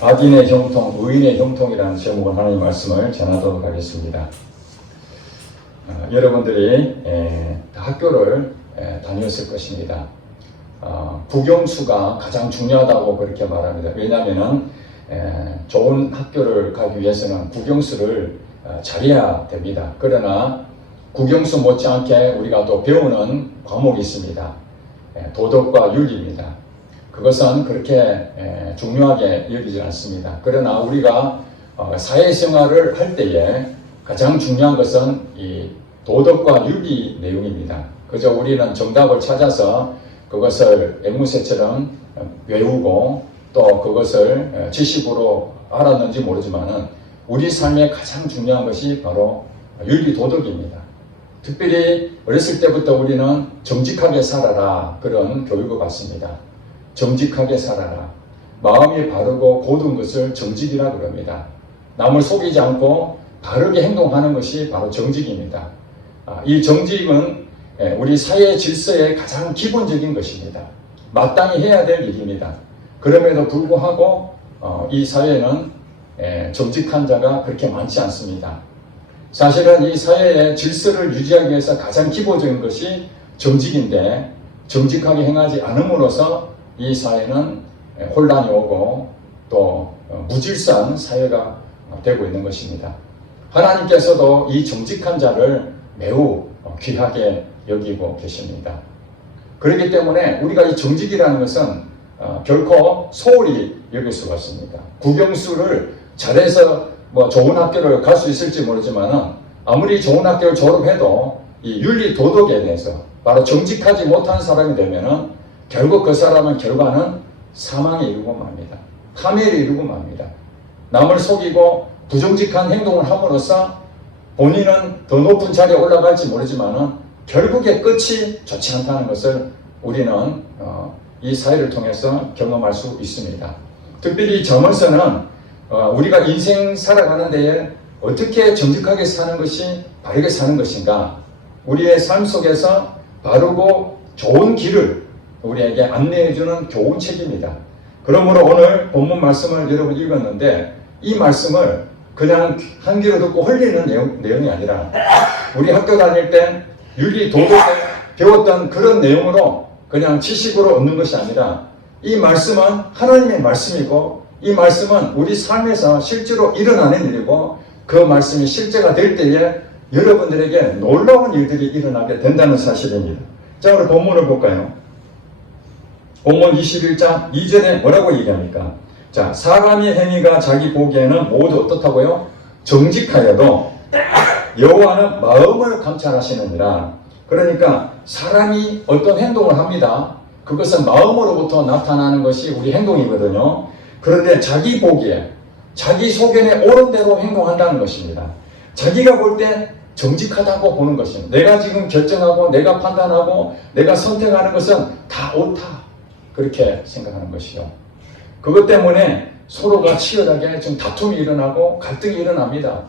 악인의 형통, 의인의 형통이라는 제목으로 하나님의 말씀을 전하도록 하겠습니다. 여러분들이 학교를 다녔을 것입니다. 국영수가 가장 중요하다고 그렇게 말합니다. 왜냐하면 좋은 학교를 가기 위해서는 국영수를 잘해야 됩니다. 그러나 국영수 못지않게 우리가 또 배우는 과목이 있습니다. 도덕과 윤리입니다. 그것은 그렇게 중요하게 여기지 않습니다. 그러나 우리가 사회생활을 할 때에 가장 중요한 것은 이 도덕과 윤리 내용입니다. 그저 우리는 정답을 찾아서 그것을 앵무새처럼 외우고 또 그것을 지식으로 알았는지 모르지만은 우리 삶에 가장 중요한 것이 바로 윤리 도덕입니다. 특별히 어렸을 때부터 우리는 정직하게 살아라 그런 교육을 받습니다. 정직하게 살아라. 마음이 바르고 고든 것을 정직이라고 그럽니다. 남을 속이지 않고 바르게 행동하는 것이 바로 정직입니다. 이 정직은 우리 사회 질서의 가장 기본적인 것입니다. 마땅히 해야 될 일입니다. 그럼에도 불구하고 이 사회는 정직한 자가 그렇게 많지 않습니다. 사실은 이 사회의 질서를 유지하기 위해서 가장 기본적인 것이 정직인데 정직하게 행하지 않음으로써 이 사회는 혼란이 오고 또 무질서한 사회가 되고 있는 것입니다. 하나님께서도 이 정직한 자를 매우 귀하게 여기고 계십니다. 그렇기 때문에 우리가 이 정직이라는 것은 결코 소홀히 여길 수가 없습니다. 국영수를 잘해서 좋은 학교를 갈 수 있을지 모르지만 아무리 좋은 학교를 졸업해도 이 윤리 도덕에 대해서 바로 정직하지 못한 사람이 되면은 결국 그 사람은 결과는 사망에 이르고 맙니다. 파멸에 이르고 맙니다. 남을 속이고 부정직한 행동을 함으로써 본인은 더 높은 자리에 올라갈지 모르지만은 결국의 끝이 좋지 않다는 것을 우리는 이 사회를 통해서 경험할 수 있습니다. 특별히 점에서는 우리가 인생 살아가는 데에 어떻게 정직하게 사는 것이 바르게 사는 것인가, 우리의 삶 속에서 바르고 좋은 길을 우리에게 안내해주는 교훈 책입니다. 그러므로 오늘 본문 말씀을 여러분 읽었는데 이 말씀을 그냥 한 귀로 듣고 흘리는 내용이 아니라 우리 학교 다닐 때 윤리 도덕에 배웠던 그런 내용으로 그냥 지식으로 얻는 것이 아니라 이 말씀은 하나님의 말씀이고 이 말씀은 우리 삶에서 실제로 일어나는 일이고 그 말씀이 실제가 될 때에 여러분들에게 놀라운 일들이 일어나게 된다는 사실입니다. 자, 우리 본문을 볼까요? 본문 21장 2절에 뭐라고 얘기합니까? 자, 사람의 행위가 자기 보기에는 모두 어떻다고요? 정직하여도 여호와는 마음을 감찰하시느니라. 그러니까 사람이 어떤 행동을 합니다. 그것은 마음으로부터 나타나는 것이 우리 행동이거든요. 그런데 자기 보기에, 자기 소견에 옳은 대로 행동한다는 것입니다. 자기가 볼 때 정직하다고 보는 것입니다. 내가 지금 결정하고 내가 판단하고 내가 선택하는 것은 다 옳다. 그렇게 생각하는 것이요. 그것 때문에 서로가 치열하게 지금 다툼이 일어나고 갈등이 일어납니다.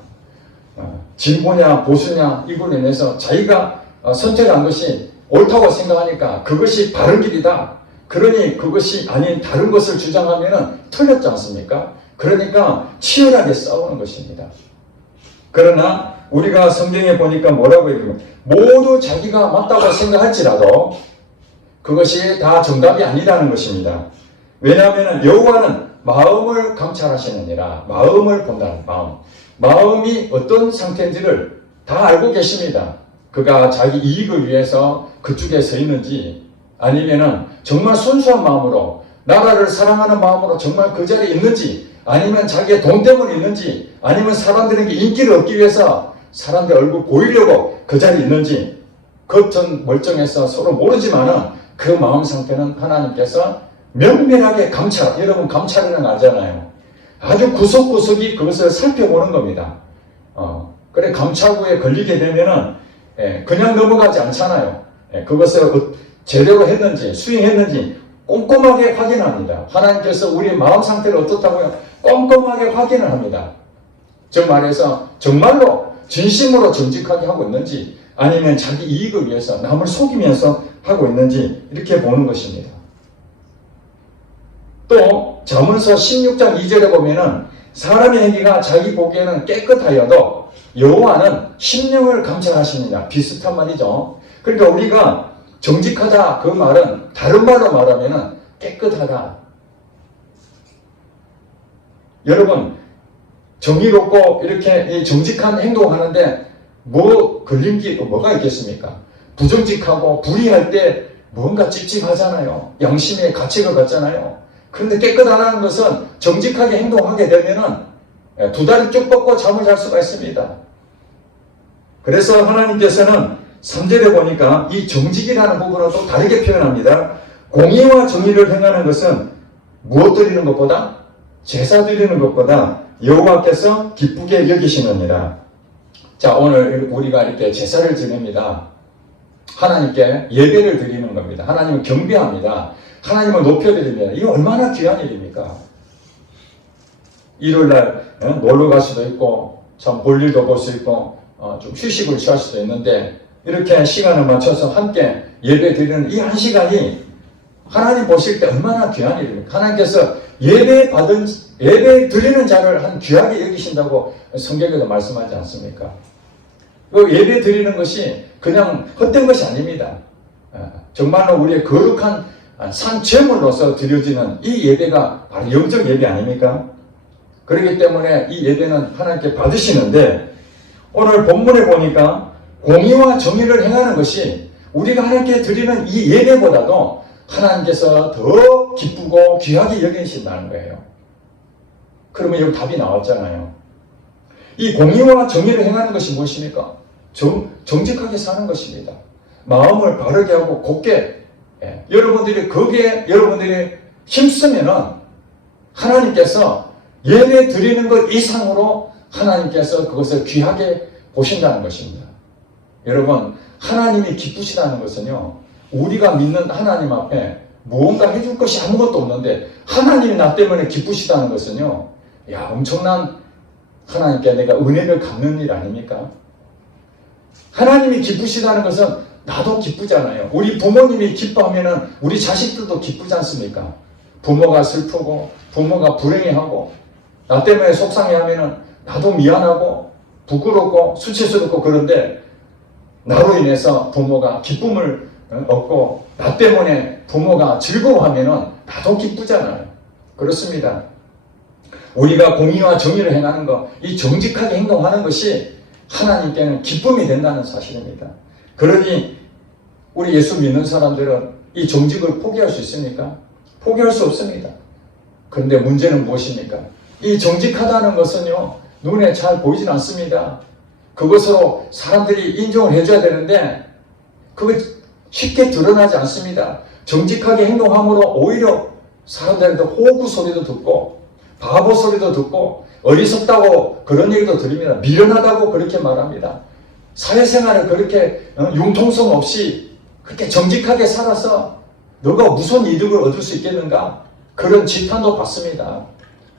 진보냐 보수냐 이걸로 인해서 자기가 선택한 것이 옳다고 생각하니까 그것이 바른 길이다. 그러니 그것이 아닌 다른 것을 주장하면 틀렸지 않습니까? 그러니까 치열하게 싸우는 것입니다. 그러나 우리가 성경에 보니까 뭐라고 얘기하면 모두 자기가 맞다고 생각할지라도 그것이 다 정답이 아니라는 것입니다. 왜냐하면 여호와는 마음을 감찰하시느니라. 마음을 본다는 마음. 마음이 어떤 상태인지를 다 알고 계십니다. 그가 자기 이익을 위해서 그쪽에 서 있는지 아니면은 정말 순수한 마음으로 나라를 사랑하는 마음으로 정말 그 자리에 있는지 아니면 자기의 돈 때문에 있는지 아니면 사람들에게 인기를 얻기 위해서 사람들 얼굴 보이려고 그 자리에 있는지 겉은 멀쩡해서 서로 모르지만은 그 마음 상태는 하나님께서 면밀하게 감찰, 여러분 감찰이라는 거 알잖아요. 아주 구석구석이 그것을 살펴보는 겁니다. 그래 감찰부에 걸리게 되면은 그냥 넘어가지 않잖아요. 그것을 제대로 했는지 수행했는지 꼼꼼하게 확인합니다. 하나님께서 우리의 마음 상태를 어떻다고요? 꼼꼼하게 확인을 합니다. 즉 말해서 정말로 진심으로 정직하게 하고 있는지 아니면 자기 이익을 위해서 남을 속이면서 하고 있는지 이렇게 보는 것입니다. 또 잠언서 16장 2절에 보면은 사람의 행위가 자기 보기에는 깨끗하여도 여호와는 심령을 감찰하시느냐, 비슷한 말이죠. 그러니까 우리가 정직하다, 그 말은 다른 말로 말하면은 깨끗하다. 여러분, 정의롭고 이렇게 정직한 행동하는데 뭐 걸림기 뭐가 있겠습니까? 부정직하고 불의할 때 뭔가 찝찝하잖아요. 양심의 가책을 받잖아요. 그런데 깨끗하다는 것은 정직하게 행동하게 되면은 두 다리 쭉 뻗고 잠을 잘 수가 있습니다. 그래서 하나님께서는 3절에 보니까 이 정직이라는 부분을 또 다르게 표현합니다. 공의와 정의를 행하는 것은 무엇 드리는 것보다, 제사 드리는 것보다 여호와께서 기쁘게 여기시느니라. 자, 오늘 우리가 이렇게 제사를 지냅니다. 하나님께 예배를 드리는 겁니다. 하나님을 경배합니다. 하나님을 높여드립니다. 이게 얼마나 귀한 일입니까? 일요일날 놀러 갈 수도 있고 참 볼일도 볼 수 있고 좀 휴식을 취할 수도 있는데 이렇게 시간을 맞춰서 함께 예배 드리는 이 한 시간이 하나님 보실 때 얼마나 귀한 일입니까? 하나님께서 예배 드리는 자를 한 귀하게 여기신다고 성경에도 말씀하지 않습니까? 그 예배 드리는 것이 그냥 헛된 것이 아닙니다. 정말로 우리의 거룩한 산제물로서 드려지는 이 예배가 바로 영적 예배 아닙니까? 그렇기 때문에 이 예배는 하나님께 받으시는데 오늘 본문에 보니까 공의와 정의를 행하는 것이 우리가 하나님께 드리는 이 예배보다도 하나님께서 더 기쁘고 귀하게 여기신다는 거예요. 그러면 여기 답이 나왔잖아요. 이 공의와 정의를 행하는 것이 무엇입니까? 정직하게 사는 것입니다. 마음을 바르게 하고 곱게 여러분들이 거기에 여러분들이 힘쓰면은 하나님께서 예배 드리는 것 이상으로 하나님께서 그것을 귀하게 보신다는 것입니다. 여러분, 하나님이 기쁘시다는 것은요, 우리가 믿는 하나님 앞에 무언가 해줄 것이 아무것도 없는데 하나님이 나 때문에 기쁘시다는 것은요, 야, 엄청난 하나님께 내가 은혜를 갚는 일 아닙니까? 하나님이 기쁘시다는 것은 나도 기쁘잖아요. 우리 부모님이 기뻐하면은 우리 자식들도 기쁘지 않습니까? 부모가 슬프고 부모가 불행해하고 나 때문에 속상해하면은 나도 미안하고 부끄럽고 수치스럽고 그런데 나로 인해서 부모가 기쁨을 얻고 나 때문에 부모가 즐거워하면은 나도 기쁘잖아요. 그렇습니다. 우리가 공의와 정의를 행하는 것, 이 정직하게 행동하는 것이 하나님께는 기쁨이 된다는 사실입니다. 그러니 우리 예수 믿는 사람들은 이 정직을 포기할 수 있습니까? 포기할 수 없습니다. 그런데 문제는 무엇입니까? 이 정직하다는 것은요, 눈에 잘 보이진 않습니다. 그것으로 사람들이 인정을 해줘야 되는데 그거 쉽게 드러나지 않습니다. 정직하게 행동함으로 오히려 사람들한테 호구 소리도 듣고 바보 소리도 듣고 어리석다고 그런 얘기도 들립니다. 미련하다고 그렇게 말합니다. 사회생활을 그렇게 융통성 없이 그렇게 정직하게 살아서 너가 무슨 이득을 얻을 수 있겠는가? 그런 지탄도 받습니다.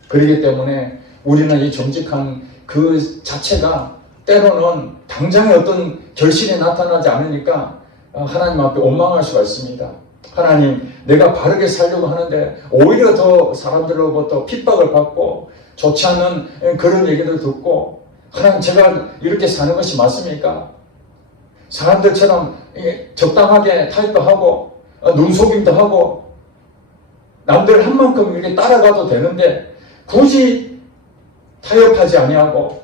그렇기 때문에 우리는 이 정직한 그 자체가 때로는 당장의 어떤 결실이 나타나지 않으니까 하나님 앞에 원망할 수가 있습니다. 하나님, 내가 바르게 살려고 하는데 오히려 더 사람들로부터 핍박을 받고 좋지 않은 그런 얘기를 듣고 하나님, 제가 이렇게 사는 것이 맞습니까? 사람들처럼 적당하게 타협도 하고 눈속임도 하고 남들 한 만큼 이렇게 따라가도 되는데 굳이 타협하지 아니하고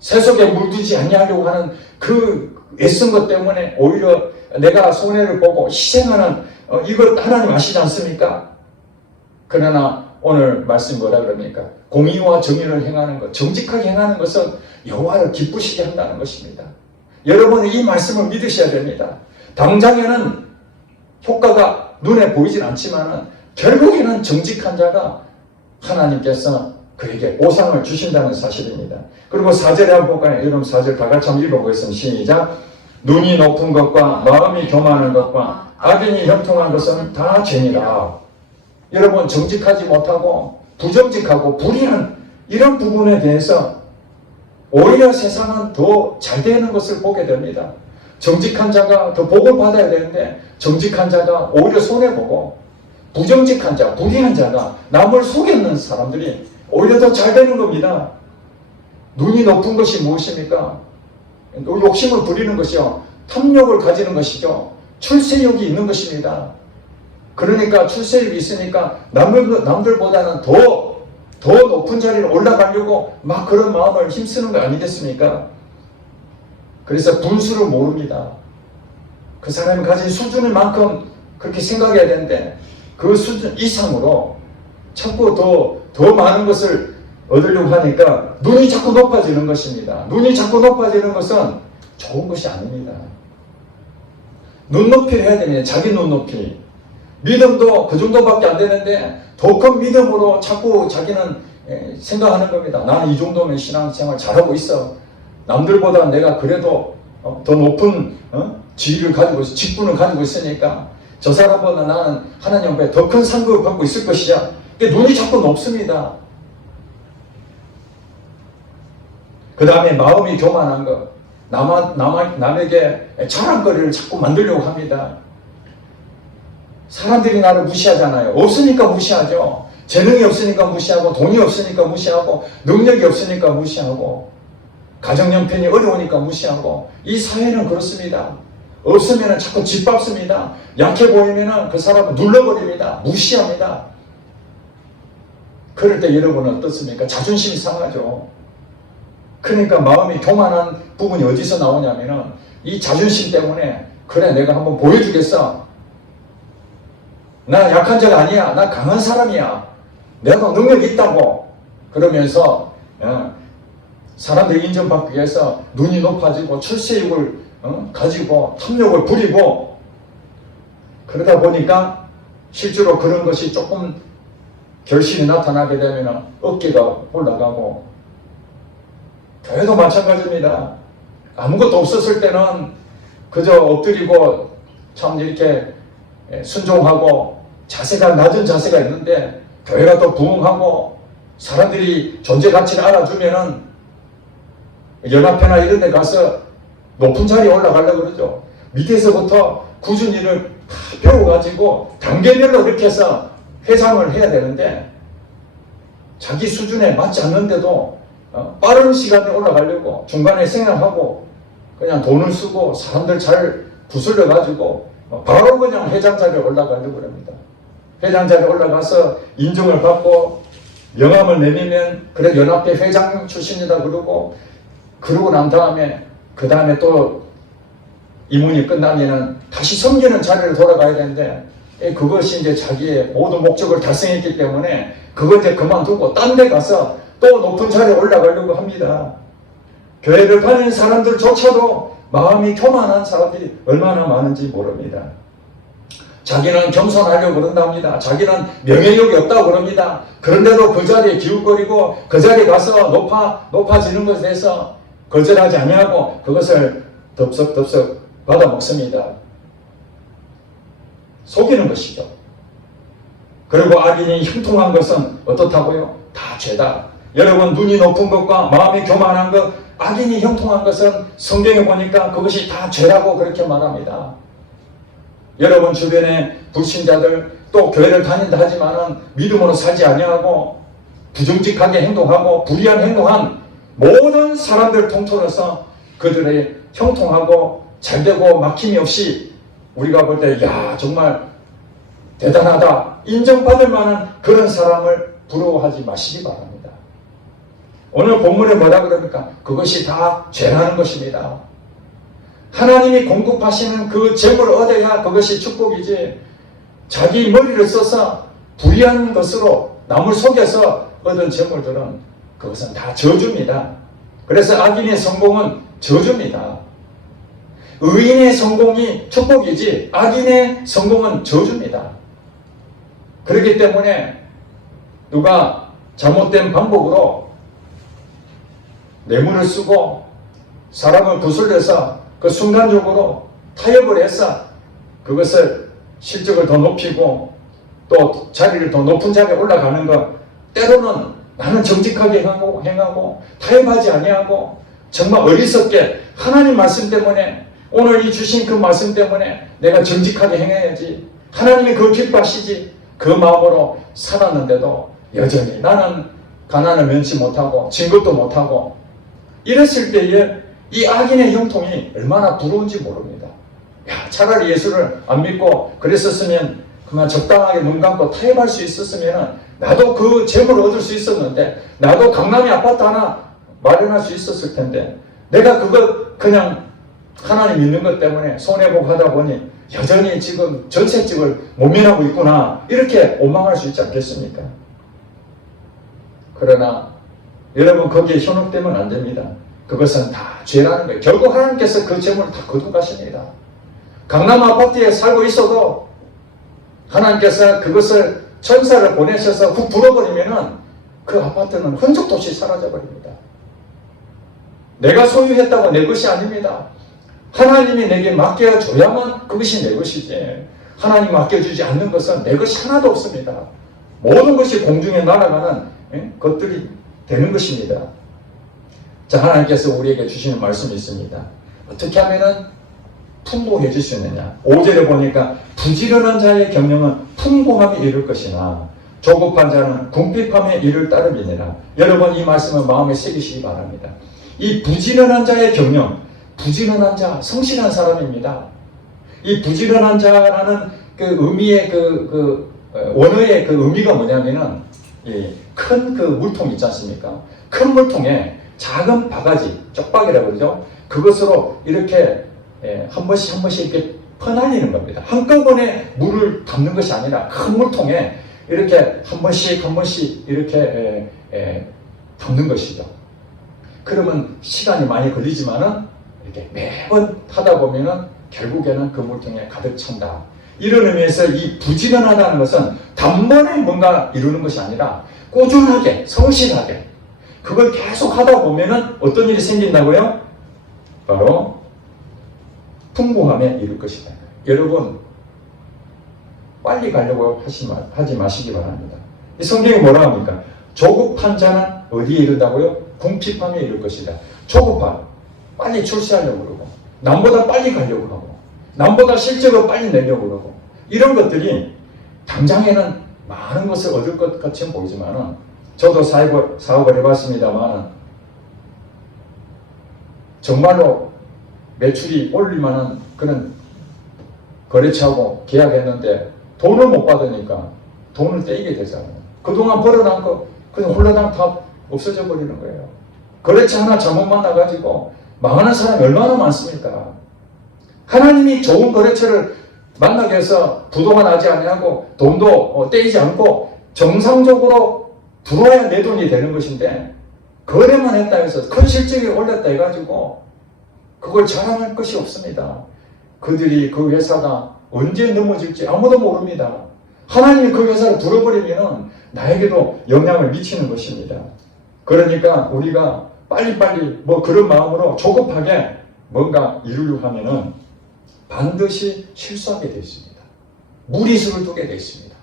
세속에 물들지 아니하려고 하는 그 애쓴 것 때문에 오히려 내가 손해를 보고 희생하는 이걸 하나님 아시지 않습니까? 그러나 오늘 말씀 뭐라 그럽니까? 공의와 정의를 행하는 것, 정직하게 행하는 것은 여호와를 기쁘시게 한다는 것입니다. 여러분이 이 말씀을 믿으셔야 됩니다. 당장에는 효과가 눈에 보이진 않지만 결국에는 정직한 자가 하나님께서 그에게 보상을 주신다는 사실입니다. 그리고 4절에 한번 볼까요? 여러분 4절 다 같이 한번 읽어보겠습니다. 시작. 눈이 높은 것과 마음이 교만한 것과 악인이 형통한 것은 다 죄니라. 여러분, 정직하지 못하고 부정직하고 불의한 이런 부분에 대해서 오히려 세상은 더 잘 되는 것을 보게 됩니다. 정직한 자가 더 복을 받아야 되는데 정직한 자가 오히려 손해보고 부정직한 자, 불의한 자가 남을 속였는 사람들이 오히려 더 잘 되는 겁니다. 눈이 높은 것이 무엇입니까? 욕심을 부리는 것이요. 탐욕을 가지는 것이죠. 출세욕이 있는 것입니다. 그러니까 출세욕이 있으니까 남들보다는 더 높은 자리로 올라가려고 막 그런 마음을 힘쓰는 거 아니겠습니까? 그래서 분수를 모릅니다. 그 사람이 가진 수준인 만큼 그렇게 생각해야 되는데 그 수준 이상으로 자꾸 더 많은 것을 얻으려고 하니까 눈이 자꾸 높아지는 것입니다. 눈이 자꾸 높아지는 것은 좋은 것이 아닙니다. 눈높이를 해야 됩니다. 자기 눈높이. 믿음도 그 정도밖에 안 되는데 더 큰 믿음으로 자꾸 자기는 생각하는 겁니다. 나는 이 정도면 신앙생활 잘하고 있어. 남들보다 내가 그래도 더 높은 지위를 가지고 있어, 직분을 가지고 있으니까 저 사람보다 나는 하나님 앞에 더 큰 상급을 받고 있을 것이야. 눈이 자꾸 높습니다. 그 다음에 마음이 교만한 것. 남에게 자랑거리를 자꾸 만들려고 합니다. 사람들이 나를 무시하잖아요. 없으니까 무시하죠. 재능이 없으니까 무시하고, 돈이 없으니까 무시하고, 능력이 없으니까 무시하고, 가정 형편이 어려우니까 무시하고. 이 사회는 그렇습니다. 없으면 자꾸 짓밟습니다. 약해 보이면 그 사람을 눌러버립니다. 무시합니다. 그럴 때 여러분은 어떻습니까? 자존심이 상하죠. 그러니까 마음이 교만한 부분이 어디서 나오냐면은 이 자존심 때문에 그래 내가 한번 보여주겠어. 나 약한 자가 아니야. 나 강한 사람이야. 내가 능력이 있다고. 그러면서 사람들이 인정받기 위해서 눈이 높아지고 출세욕을 가지고 탐욕을 부리고 그러다 보니까 실제로 그런 것이 조금 결실이 나타나게 되면 어깨가 올라가고 교회도 마찬가지입니다. 아무것도 없었을 때는 그저 엎드리고 참 이렇게 순종하고 자세가 낮은 자세가 있는데 교회가 또 부흥하고 사람들이 존재 가치를 알아주면은 연합회나 이런 데 가서 높은 자리에 올라가려고 그러죠. 밑에서부터 꾸준히 일을 다 배워가지고 단계별로 이렇게 해서 회상을 해야 되는데 자기 수준에 맞지 않는데도 빠른 시간에 올라가려고 중간에 생각하고 그냥 돈을 쓰고 사람들 잘 구슬려 가지고 바로 그냥 회장 자리에 올라가려고 합니다. 회장 자리에 올라가서 인정을 받고 명함을 내밀면 그래 연합회 회장 출신이다 그러고 난 다음에 그 다음에 또 임원이 끝나면은 다시 섬기는 자리로 돌아가야 되는데 그것이 이제 자기의 모든 목적을 달성했기 때문에 그걸 이제 그만두고 딴 데 가서 또 높은 자리에 올라가려고 합니다. 교회를 다니는 사람들조차도 마음이 교만한 사람들이 얼마나 많은지 모릅니다. 자기는 겸손하려고 그런답니다. 자기는 명예욕이 없다고 그럽니다. 그런데도 그 자리에 기웃거리고 그 자리에 가서 높아지는 것에 대해서 거절하지 아니하고 그것을 덥석덥석 받아먹습니다. 속이는 것이죠. 그리고 악인이 형통한 것은 어떻다고요? 다 죄다. 여러분 눈이 높은 것과 마음이 교만한 것, 악인이 형통한 것은 성경에 보니까 그것이 다 죄라고 그렇게 말합니다. 여러분 주변에 불신자들 또 교회를 다닌다 하지만은 믿음으로 살지 아니하고 부정직하게 행동하고 불의한 행동한 모든 사람들 통틀어서 그들의 형통하고 잘되고 막힘이 없이 우리가 볼 때 야 정말 대단하다 인정받을 만한 그런 사람을 부러워하지 마시기 바랍니다. 오늘 본문에 뭐라 그럽니까? 그것이 다 죄라는 것입니다. 하나님이 공급하시는 그 재물을 얻어야 그것이 축복이지 자기 머리를 써서 불의한 것으로 남을 속여서 얻은 재물들은 그것은 다 저주입니다. 그래서 악인의 성공은 저주입니다. 의인의 성공이 축복이지 악인의 성공은 저주입니다. 그렇기 때문에 누가 잘못된 방법으로 뇌물을 쓰고 사람을 구슬려서 그 순간적으로 타협을 해서 그것을 실적을 더 높이고 또 자리를 더 높은 자리에 올라가는 것 때로는 나는 정직하게 행하고 타협하지 아니하고 정말 어리석게 하나님 말씀 때문에 오늘 이 주신 그 말씀 때문에 내가 정직하게 행해야지 하나님이 그걸 기뻐하시지 그 마음으로 살았는데도 여전히 나는 가난을 면치 못하고 진 것도 못하고 이랬을 때에 이 악인의 형통이 얼마나 부러운지 모릅니다. 야, 차라리 예수를 안 믿고 그랬었으면 그만 적당하게 눈 감고 타협할 수 있었으면 나도 그 재물을 얻을 수 있었는데 나도 강남에 아파트 하나 마련할 수 있었을 텐데 내가 그거 그냥 하나님 믿는 것 때문에 손해보고 하다 보니 여전히 지금 전셋집을 못 면하고 있구나 이렇게 원망할 수 있지 않겠습니까? 그러나 여러분 거기에 현혹되면 안 됩니다. 그것은 다 죄라는 거예요. 결국 하나님께서 그 재물을 다 거두가십니다. 강남 아파트에 살고 있어도 하나님께서 그것을 천사를 보내셔서 훅 불어버리면은 그 아파트는 흔적도 없이 사라져버립니다. 내가 소유했다고 내 것이 아닙니다. 하나님이 내게 맡겨줘야만 그것이 내 것이지 하나님 맡겨주지 않는 것은 내 것이 하나도 없습니다. 모든 것이 공중에 날아가는 것들이 되는 것입니다. 자, 하나님께서 우리에게 주시는 말씀이 있습니다. 어떻게 하면은 풍부해질 수 있느냐. 5절에 보니까 부지런한 자의 경영은 풍부함에 이를 것이나 조급한 자는 궁핍함에 이를 따름이니라. 여러분 이 말씀을 마음에 새기시기 바랍니다. 이 부지런한 자의 경영, 부지런한 자, 성실한 사람입니다. 이 부지런한 자라는 그 의미의 원어의 그 의미가 뭐냐면은 큰 그 물통 있지 않습니까? 큰 물통에 작은 바가지, 쪽박이라고 그러죠. 그것으로 이렇게 한 번씩 한 번씩 이렇게 퍼날리는 겁니다. 한꺼번에 물을 담는 것이 아니라 큰 물통에 이렇게 한 번씩 한 번씩 이렇게 담는 것이죠. 그러면 시간이 많이 걸리지만은 이렇게 매번 하다 보면은 결국에는 그 물통에 가득 찬다. 이런 의미에서 이 부지런하다는 것은 단번에 뭔가 이루는 것이 아니라 꾸준하게, 성실하게 그걸 계속 하다 보면은 어떤 일이 생긴다고요? 바로 풍부함에 이를 것이다. 여러분 빨리 가려고 하지 마시기 바랍니다. 이 성경이 뭐라 합니까? 조급한 자는 어디에 이른다고요? 궁핍함에 이를 것이다. 조급함, 빨리 출세하려고 그러고 남보다 빨리 가려고 하고 남보다 실적을 빨리 내려고 그러고 이런 것들이 당장에는 많은 것을 얻을 것 같이 보이지만은 저도 사업을 해봤습니다만 정말로 매출이 올릴만한 그런 거래처하고 계약했는데 돈을 못 받으니까 돈을 떼이게 되잖아요. 그동안 벌어놓은 거 그냥 홀라당 다 없어져 버리는 거예요. 거래처 하나 잘못 만나가지고 망하는 사람이 얼마나 많습니까? 하나님이 좋은 거래처를 만나게 해서 부도가 나지 아니하고 돈도 떼이지 않고 정상적으로 들어와야 내 돈이 되는 것인데 거래만 했다 해서 큰 실적이 올렸다 해가지고 그걸 자랑할 것이 없습니다. 그들이 그 회사가 언제 넘어질지 아무도 모릅니다. 하나님이 그 회사를 불어버리면 나에게도 영향을 미치는 것입니다. 그러니까 우리가 빨리빨리 뭐 그런 마음으로 조급하게 뭔가 이루려고 하면은 반드시 실수하게 되어 있습니다. 무리수를 두게 되어 있습니다.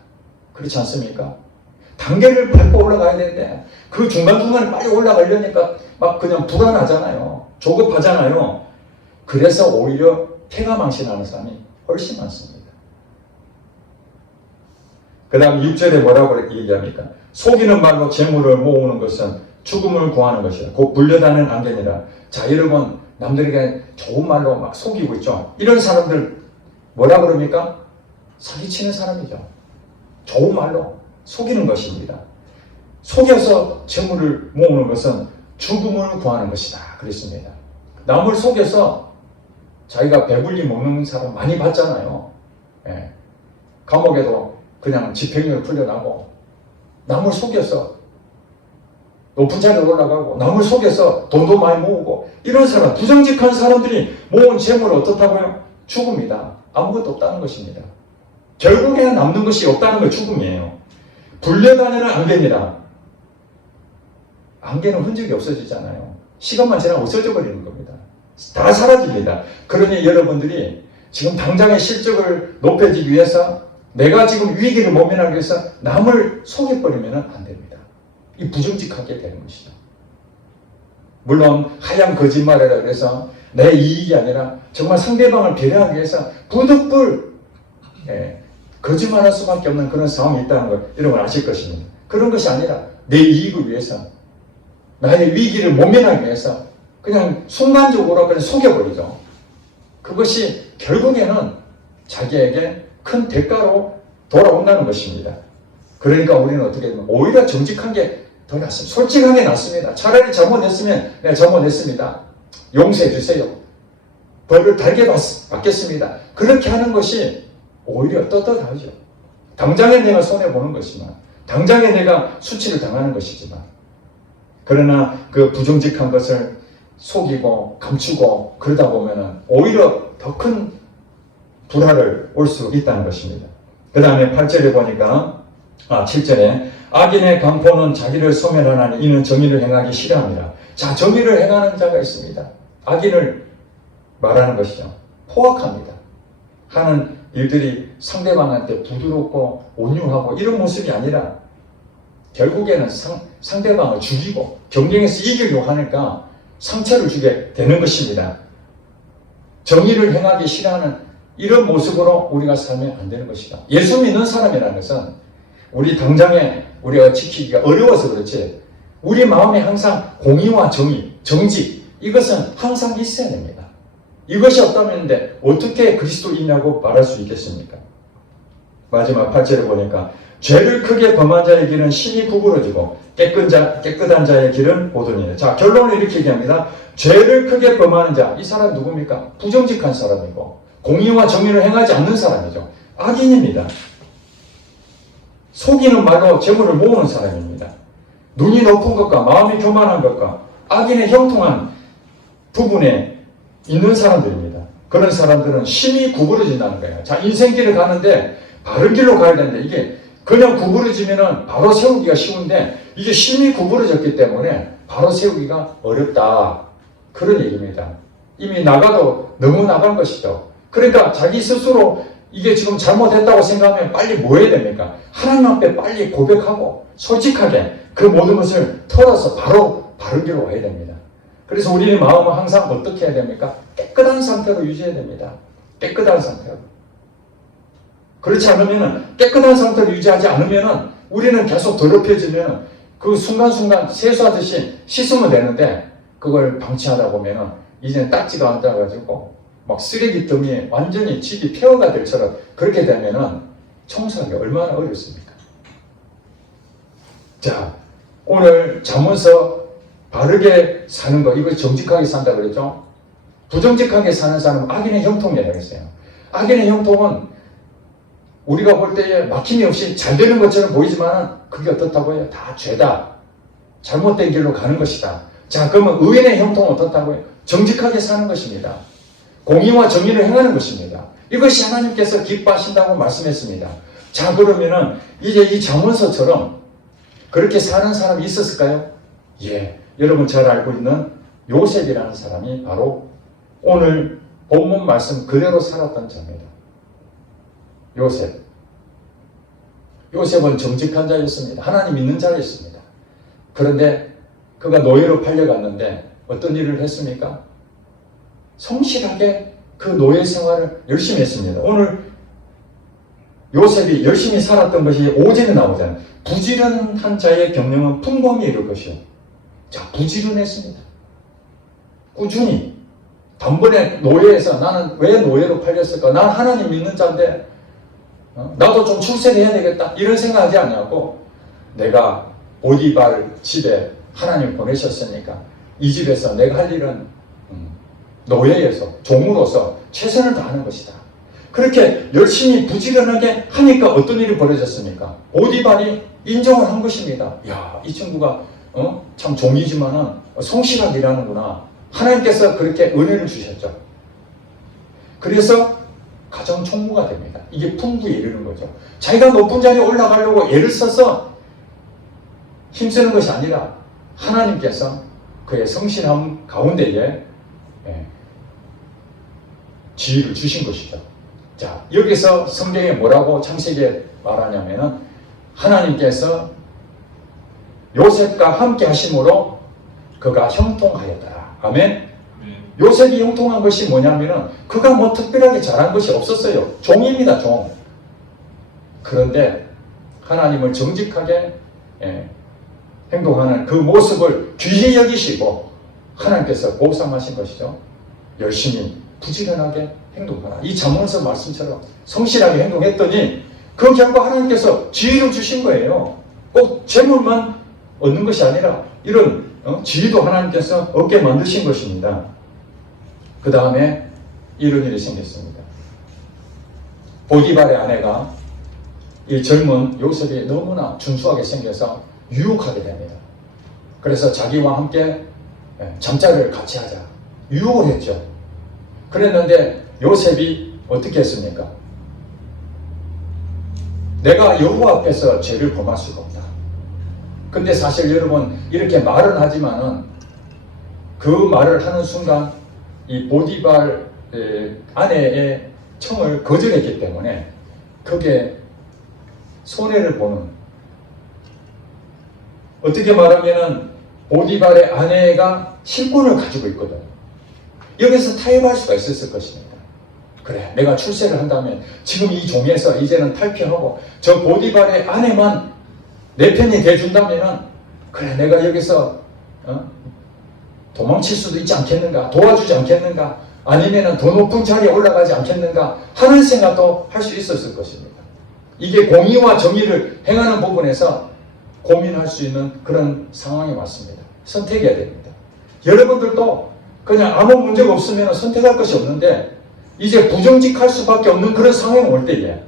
그렇지 않습니까? 단계를 밟고 올라가야 되는데 그 중간중간에 빨리 올라가려니까 막 그냥 불안하잖아요. 조급하잖아요. 그래서 오히려 패가망신하는 사람이 훨씬 많습니다. 그 다음 6절에 뭐라고 얘기합니까? 속이는 말로 재물을 모으는 것은 죽음을 구하는 것이다. 곧 불려다는 안개니라. 자, 여러분 남들에게 좋은 말로 막 속이고 있죠. 이런 사람들 뭐라 그럽니까? 사기치는 사람이죠. 좋은 말로 속이는 것입니다. 속여서 재물을 모으는 것은 죽음을 구하는 것이다. 그랬습니다. 남을 속여서 자기가 배불리 먹는 사람 많이 봤잖아요. 예. 감옥에도 그냥 집행유예 풀려나고 남을 속여서 높은 자리에 올라가고 남을 속여서 돈도 많이 모으고 이런 사람, 부정직한 사람들이 모은 재물은 어떻다고요? 죽음이다. 아무것도 없다는 것입니다. 결국에는 남는 것이 없다는 걸 죽음이에요. 불려다니는 안개니라. 안개는 흔적이 없어지잖아요. 시간만 지나면 없어져 버리는 겁니다. 다 사라집니다. 그러니 여러분들이 지금 당장의 실적을 높여지기 위해서 내가 지금 위기를 모면하기 위해서 남을 속여버리면 안 됩니다. 이 부정직하게 되는 것이죠. 물론 하얀 거짓말이라 그래서 내 이익이 아니라 정말 상대방을 배려하기 위해서 부득불 거짓말할 수밖에 없는 그런 상황이 있다는 걸 여러분 아실 것입니다. 그런 것이 아니라 내 이익을 위해서, 나의 위기를 모면하기 위해서 그냥 순간적으로 그냥 속여버리죠. 그것이 결국에는 자기에게 큰 대가로 돌아온다는 것입니다. 그러니까 우리는 어떻게 되면 오히려 정직한 게 더 낫습니다. 솔직한 게 낫습니다. 차라리 잘못했으면 내가 잘못했습니다. 용서해 주세요. 벌을 달게 받겠습니다. 그렇게 하는 것이 오히려 떳떳하죠. 당장에 내가 손해보는 것이지만, 당장에 내가 수치를 당하는 것이지만, 그러나 그 부정직한 것을 속이고 감추고 그러다 보면 오히려 더 큰 불화를 올 수 있다는 것입니다. 그 다음에 8절에 보니까 7절에 악인의 강포는 자기를 소멸하나니 이는 정의를 행하기 싫어합니다. 자, 정의를 행하는 자가 있습니다. 악인을 말하는 것이죠. 포악합니다. 하는 일들이 상대방한테 부드럽고 온유하고 이런 모습이 아니라 결국에는 상대방을 죽이고 경쟁에서 이기려고 하니까 상처를 주게 되는 것입니다. 정의를 행하기 싫어하는 이런 모습으로 우리가 살면 안 되는 것이다. 예수 믿는 사람이라는 것은 우리 당장에 우리가 지키기가 어려워서 그렇지 우리 마음에 항상 공의와 정의, 정직 이것은 항상 있어야 됩니다. 이것이 없다면 어떻게 그리스도인이라고 말할 수 있겠습니까? 마지막 8절에 보니까 죄를 크게 범한 자의 길은 심히 구부러지고 깨끗한 자의 길은 오더니라. 자, 결론을 이렇게 얘기합니다. 죄를 크게 범하는 자, 이 사람 누굽니까? 부정직한 사람이고 공의와 정의를 행하지 않는 사람이죠. 악인입니다. 속이는 말로 재물을 모으는 사람입니다. 눈이 높은 것과 마음이 교만한 것과 악인의 형통한 부분에 있는 사람들입니다. 그런 사람들은 심히 구부러진다는 거예요. 자, 인생길을 가는데 바른 길로 가야 되는데 이게 그냥 구부러지면은 바로 세우기가 쉬운데 이게 심히 구부러졌기 때문에 바로 세우기가 어렵다. 그런 얘기입니다. 이미 나가도 너무 나간 것이죠. 그러니까 자기 스스로 이게 지금 잘못했다고 생각하면 빨리 뭐 해야 됩니까? 하나님 앞에 빨리 고백하고 솔직하게 그 모든 것을 털어서 바로 바른 길로 와야 됩니다. 그래서 우리의 마음은 항상 어떻게 해야 됩니까? 깨끗한 상태로 유지해야 됩니다. 깨끗한 상태로. 그렇지 않으면 깨끗한 상태로 유지하지 않으면 우리는 계속 더럽혀지면 그 순간순간 세수하듯이 씻으면 되는데 그걸 방치하다 보면 이제는 딱지가 앉아가지고 막 쓰레기더미에 완전히 집이 폐허가 될 처럼 그렇게 되면 청소하기 얼마나 어렵습니까? 자, 오늘 잠언서 바르게 사는 거, 이거 정직하게 산다 그랬죠? 부정직하게 사는 사람은 악인의 형통이라고 했어요. 악인의 형통은 우리가 볼 때에 막힘이 없이 잘 되는 것처럼 보이지만 그게 어떻다고 해요? 다 죄다. 잘못된 길로 가는 것이다. 자, 그러면 의인의 형통은 어떻다고 해요? 정직하게 사는 것입니다. 공의와 정의를 행하는 것입니다. 이것이 하나님께서 기뻐하신다고 말씀했습니다. 자, 그러면은 이제 이 잠언서처럼 그렇게 사는 사람이 있었을까요? 예. 여러분 잘 알고 있는 요셉이라는 사람이 바로 오늘 본문 말씀 그대로 살았던 자입니다. 요셉은 정직한 자였습니다. 하나님 믿는 자였습니다. 그런데 그가 노예로 팔려갔는데 어떤 일을 했습니까? 성실하게 그 노예 생활을 열심히 했습니다. 오늘 요셉이 열심히 살았던 것이 5절에 나오잖아요. 부지런한 자의 경영은 풍성히 이룰 것이요. 자, 부지런했습니다. 꾸준히. 단번에 노예에서 나는 왜 노예로 팔렸을까? 난 하나님 믿는 자인데 나도 좀 출세해야 되겠다. 이런 생각하지 않냐고 내가 보디발 집에 하나님 보내셨으니까 이 집에서 내가 할 일은 노예에서 종으로서 최선을 다하는 것이다. 그렇게 열심히 부지런하게 하니까 어떤 일이 벌어졌습니까? 보디발이 인정을 한 것입니다. 야, 이 친구가 참 종이지만은 성실하게 일하는구나. 하나님께서 그렇게 은혜를 주셨죠. 그래서 가정 총무가 됩니다. 이게 풍부에 이르는 거죠. 자기가 높은 자리에 올라가려고 애를 써서 힘쓰는 것이 아니라 하나님께서 그의 성실함 가운데에 지위를 주신 것이죠. 자, 여기서 성경에 뭐라고 창세기에 말하냐면은 하나님께서 요셉과 함께 하심으로 그가 형통하였더라. 아멘. 요셉이 형통한 것이 뭐냐면은 그가 뭐 특별하게 잘한 것이 없었어요. 종입니다, 종. 그런데 하나님을 정직하게 행동하는 그 모습을 귀히 여기시고 하나님께서 보상하신 것이죠. 열심히 부지런하게 행동하라. 이 잠언서 말씀처럼 성실하게 행동했더니 그 결과 하나님께서 지혜를 주신 거예요. 꼭 재물만 얻는 것이 아니라 이런 지혜도 하나님께서 얻게 만드신 것입니다. 그 다음에 이런 일이 생겼습니다. 보디발의 아내가 이 젊은 요셉이 너무나 준수하게 생겨서 유혹하게 됩니다. 그래서 자기와 함께 잠자리를 같이 하자 유혹을 했죠. 그랬는데 요셉이 어떻게 했습니까? 내가 여호와 앞에서 죄를 범할 수가 없다. 근데 사실 여러분 이렇게 말은 하지만은 그 말을 하는 순간 이 보디발 아내의 청을 거절했기 때문에 그게 손해를 보는, 어떻게 말하면은 보디발의 아내가 실권을 가지고 있거든. 여기서 타협할 수가 있었을 것입니다. 그래, 내가 출세를 한다면 지금 이 종에서 이제는 탈피하고 저 보디발의 아내만 내 편이 돼준다면은 그래, 내가 여기서 도망칠 수도 있지 않겠는가, 도와주지 않겠는가, 아니면은 더 높은 자리에 올라가지 않겠는가 하는 생각도 할 수 있었을 것입니다. 이게 공의와 정의를 행하는 부분에서 고민할 수 있는 그런 상황이 왔습니다. 선택해야 됩니다. 여러분들도 그냥 아무 문제가 없으면 선택할 것이 없는데 이제 부정직할 수밖에 없는 그런 상황이 올 때에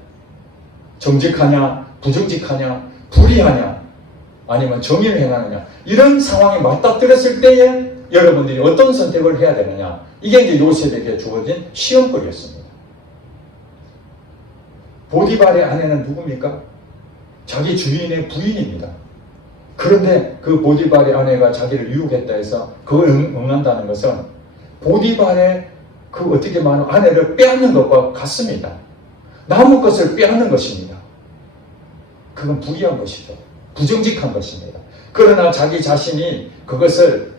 정직하냐, 부정직하냐, 불의하냐, 아니면 정의를 행하느냐, 이런 상황에 맞닥뜨렸을 때에 여러분들이 어떤 선택을 해야 되느냐, 이게 이제 요셉에게 주어진 시험거리였습니다. 보디발의 아내는 누굽니까? 자기 주인의 부인입니다. 그런데 그 보디발의 아내가 자기를 유혹했다 해서 그걸 응한다는 것은 보디발의 그 어떻게 말하면 아내를 빼앗는 것과 같습니다. 남은 것을 빼앗는 것입니다. 그건 불의한 것이죠. 부정직한 것입니다. 그러나 자기 자신이 그것을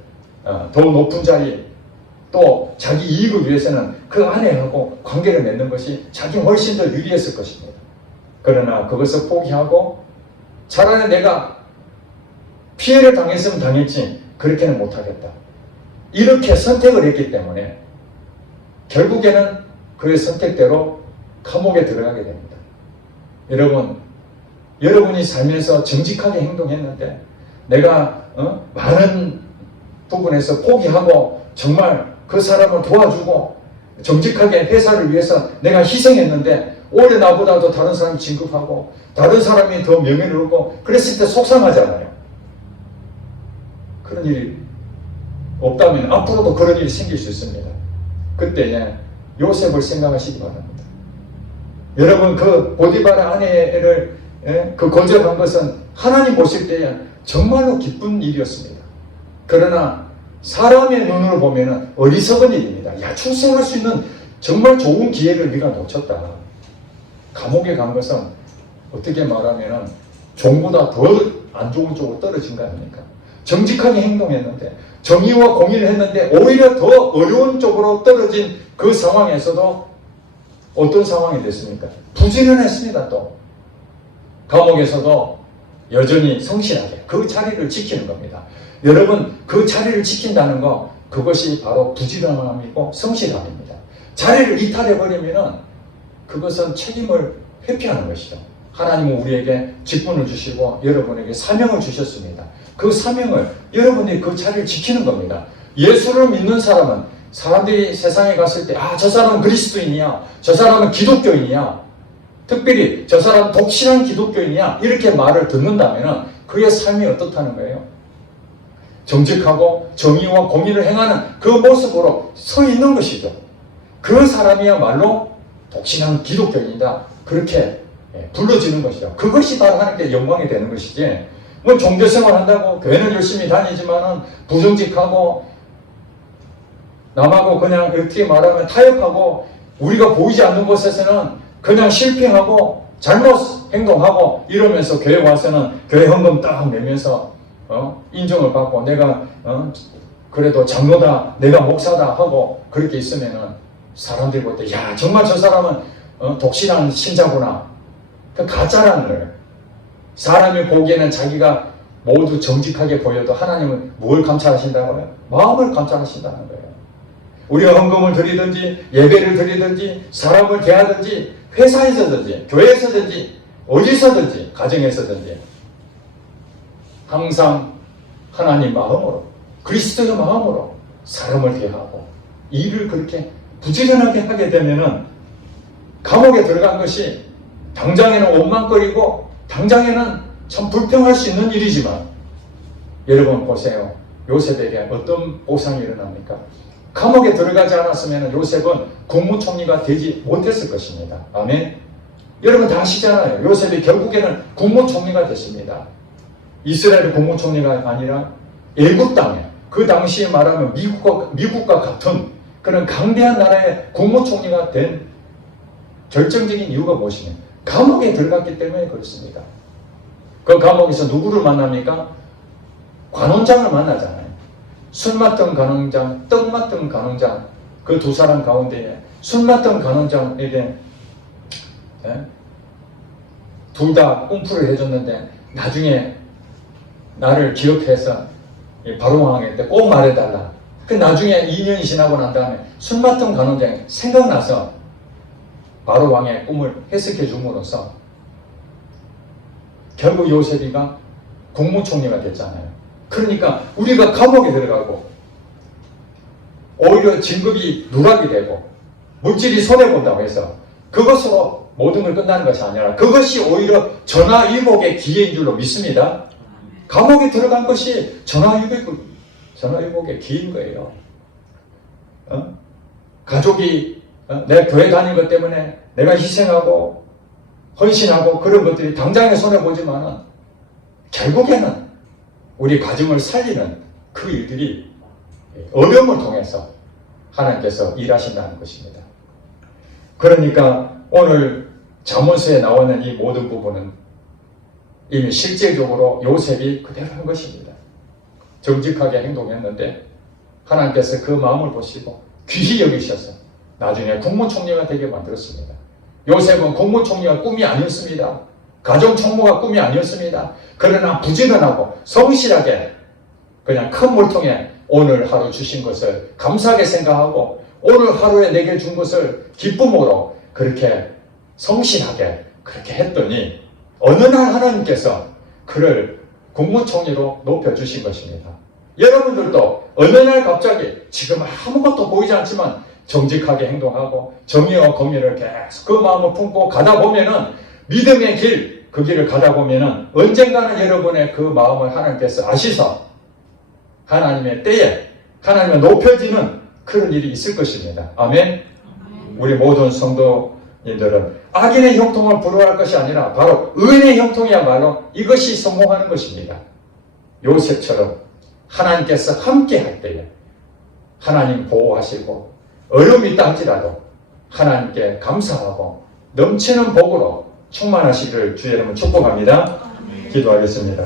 더 높은 자리, 또 자기 이익을 위해서는 그 아내하고 관계를 맺는 것이 자기 훨씬 더 유리했을 것입니다. 그러나 그것을 포기하고 차라리 내가 피해를 당했으면 당했지 그렇게는 못하겠다, 이렇게 선택을 했기 때문에 결국에는 그의 선택대로 감옥에 들어가게 됩니다. 여러분이 살면서 정직하게 행동했는데 내가 많은 부분에서 포기하고 정말 그 사람을 도와주고 정직하게 회사를 위해서 내가 희생했는데 오히려 나보다도 다른 사람이 진급하고 다른 사람이 더 명예를 얻고 그랬을 때 속상하잖아요. 그런 일이 없다면 앞으로도 그런 일이 생길 수 있습니다. 그때 요셉을 생각하시기 바랍니다. 여러분, 그 보디발의 아내를 그 거절한 것은 하나님 보실 때에 정말로 기쁜 일이었습니다. 그러나 사람의 눈으로 보면 어리석은 일입니다. 야, 출세할 수 있는 정말 좋은 기회를 네가 놓쳤다. 감옥에 간 것은 어떻게 말하면 종보다 더 안 좋은 쪽으로 떨어진 거 아닙니까? 정직하게 행동했는데, 정의와 공의를 했는데 오히려 더 어려운 쪽으로 떨어진 그 상황에서도 어떤 상황이 됐습니까? 부지런했습니다. 또 감옥에서도 여전히 성실하게 그 자리를 지키는 겁니다. 여러분, 그 자리를 지킨다는 거, 그것이 바로 부지런함이고 성실함입니다. 자리를 이탈해버리면 그것은 책임을 회피하는 것이죠. 하나님은 우리에게 직분을 주시고 여러분에게 사명을 주셨습니다. 그 사명을 여러분이 그 자리를 지키는 겁니다. 예수를 믿는 사람은 사람들이 세상에 갔을 때 저 사람은 그리스도인이야, 저 사람은 기독교인이야, 특별히 저 사람 독실한 기독교인이야, 이렇게 말을 듣는다면 그의 삶이 어떻다는 거예요? 정직하고 정의와 공의를 행하는 그 모습으로 서 있는 것이죠. 그 사람이야말로 독실한 기독교인이다, 그렇게 불러지는 것이죠. 그것이 바로 하나님께 영광이 되는 것이지, 뭐 종교생활 한다고 교회는 열심히 다니지만은 부정직하고 남하고 그냥 이렇게 말하면 타협하고 우리가 보이지 않는 곳에서는 그냥 실패하고 잘못 행동하고 이러면서 교회 와서는 교회 헌금 딱 내면서 인정을 받고 내가 그래도 장로다, 내가 목사다 하고 그렇게 있으면은 사람들이 볼 때 야, 정말 저 사람은 독실한 신자구나, 그 가짜라는 거예요. 사람이 보기에는 자기가 모두 정직하게 보여도 하나님은 뭘 감찰하신다고요? 마음을 감찰하신다는 거예요. 우리가 헌금을 드리든지 예배를 드리든지 사람을 대하든지 회사에서든지 교회에서든지 어디서든지 가정에서든지 항상 하나님 마음으로 그리스도의 마음으로 사람을 대하고 일을 그렇게 부지런하게 하게 되면은 감옥에 들어간 것이 당장에는 원망거리고 당장에는 참 불평할 수 있는 일이지만 여러분 보세요. 요셉에게 어떤 보상이 일어납니까? 감옥에 들어가지 않았으면 요셉은 국무총리가 되지 못했을 것입니다. 아멘. 여러분 다 아시잖아요. 요셉이 결국에는 국무총리가 됐습니다. 이스라엘 국무총리가 아니라 애굽 땅에 그 당시에 말하면 미국과 같은 그런 강대한 나라의 국무총리가 된 결정적인 이유가 무엇이냐? 감옥에 들어갔기 때문에 그렇습니다. 그 감옥에서 누구를 만납니까? 관원장을 만나잖아요. 술 맡던 관원장, 떡 맡던 관원장, 그 두 사람 가운데 술 맡던 관원장에게 둘 다 꿈풀을 해줬는데 나중에 나를 기억해서 바로왕한테 꼭 말해달라. 그 나중에 2년이 지나고 난 다음에 술 맡던 관원장이 생각나서 바로왕의 꿈을 해석해 줌으로써 결국 요셉이가 국무총리가 됐잖아요. 그러니까 우리가 감옥에 들어가고 오히려 진급이 누락이 되고 물질이 손해본다고 해서 그것으로 모든 걸 끝나는 것이 아니라 그것이 오히려 전화위복의 기회인 줄로 믿습니다. 감옥에 들어간 것이 전화위복의 기회인 거예요. 가족이 내 교회 다닌 것 때문에 내가 희생하고 헌신하고 그런 것들이 당장에 손해보지만 결국에는 우리 가정을 살리는 그 일들이 어려움을 통해서 하나님께서 일하신다는 것입니다. 그러니까 오늘 잠언서에 나오는 이 모든 부분은 이미 실제적으로 요셉이 그대로 한 것입니다. 정직하게 행동했는데 하나님께서 그 마음을 보시고 귀히 여기셔서 나중에 국무총리가 되게 만들었습니다. 요셉은 국무총리가 꿈이 아니었습니다. 가정총무가 꿈이 아니었습니다. 그러나 부지런하고 성실하게 그냥 큰 물통에 오늘 하루 주신 것을 감사하게 생각하고 오늘 하루에 내게 준 것을 기쁨으로 그렇게 성실하게 그렇게 했더니 어느 날 하나님께서 그를 국무총리로 높여주신 것입니다. 여러분들도 어느 날 갑자기 지금 아무것도 보이지 않지만 정직하게 행동하고 정의와 공의를 계속 그 마음을 품고 가다 보면은 믿음의 길, 그 길을 가다 보면은 언젠가는 여러분의 그 마음을 하나님께서 아시서 하나님의 때에 하나님의 높여지는 그런 일이 있을 것입니다. 아멘. 우리 모든 성도님들은 악인의 형통을 부러워할 것이 아니라 바로 의인의 형통이야말로 이것이 성공하는 것입니다. 요셉처럼 하나님께서 함께 할 때에 하나님 보호하시고 어려움이 있다 할지라도 하나님께 감사하고 넘치는 복으로 충만하시기를 주의 이름으로 축복합니다. 기도하겠습니다.